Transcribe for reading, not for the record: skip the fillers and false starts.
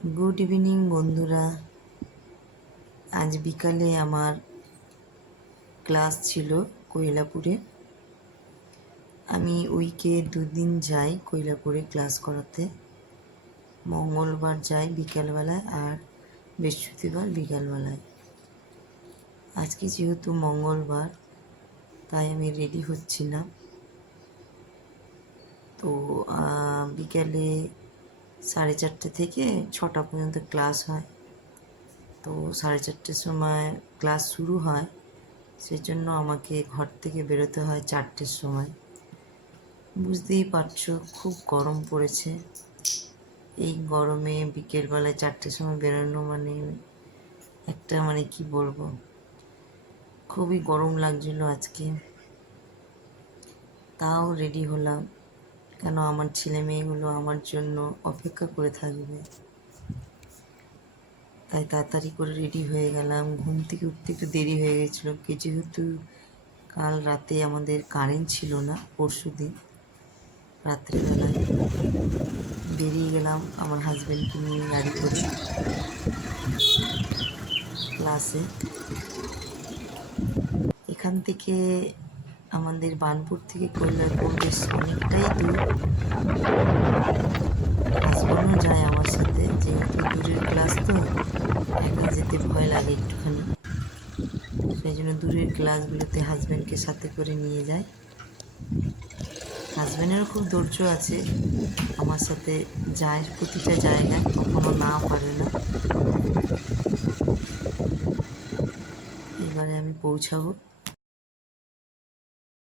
Good evening বন্ধুরা। আজ বিকালে আমার ক্লাস ছিল কৈলাপুরে। আমি উইকে 2 দিন যাই কৈলাপুরে ক্লাস করাতে। মঙ্গলবার যাই বিকালবেলায় আর বৃহস্পতিবার বিকালবেলায়। আজকে যেহেতু মঙ্গলবার তাই আমি রেডি হচ্ছিলাম। তো বিকালে 4:30 থেকে 6টা পর্যন্ত ক্লাস হয়। তো 4:30টার সময় ক্লাস শুরু হয়, সেজন্য আমাকে ঘর থেকে বেরোতে হয় 4টের সময়। বুঝতেই পারছো খুব গরম পড়েছে। এই গরমে বিকেলবেলায় 4টের সময় বেরোনো একটা কি বলবো, খুবই গরম লাগছিল আজকে। তাও রেডি হলাম, কেন আমার ছেলে মেয়েগুলো আমার জন্য অপেক্ষা করে থাকবে। তাই তাড়াতাড়ি করে রেডি হয়ে গেলাম। ঘুম থেকে উঠতে একটু দেরি হয়ে গেছিলো, যেহেতু কাল রাতে আমাদের কারেন্ট ছিল না। পরশুদিন রাত্রিবেলায় বেরিয়ে গেলাম আমার হাজব্যান্ডকে নিয়ে গাড়ি করে ক্লাসে। এখান থেকে আমাদের বার্নপুর থেকে কৈলাপুর বেশ অনেকটাই দূর। হাজব্যান্ডও যায় আমার সাথে, যেহেতু দূরের ক্লাস তো একা যেতে ভয় লাগে একটুখানি। সেই জন্য দূরের ক্লাসগুলোতে হাজব্যান্ডকে সাথে করে নিয়ে যায়। হাজব্যান্ডেরও খুব ধৈর্য আছে, আমার সাথে যায় প্রতিটা জায়গায়, কখনো না পারে না। এবারে আমি পৌঁছাবো।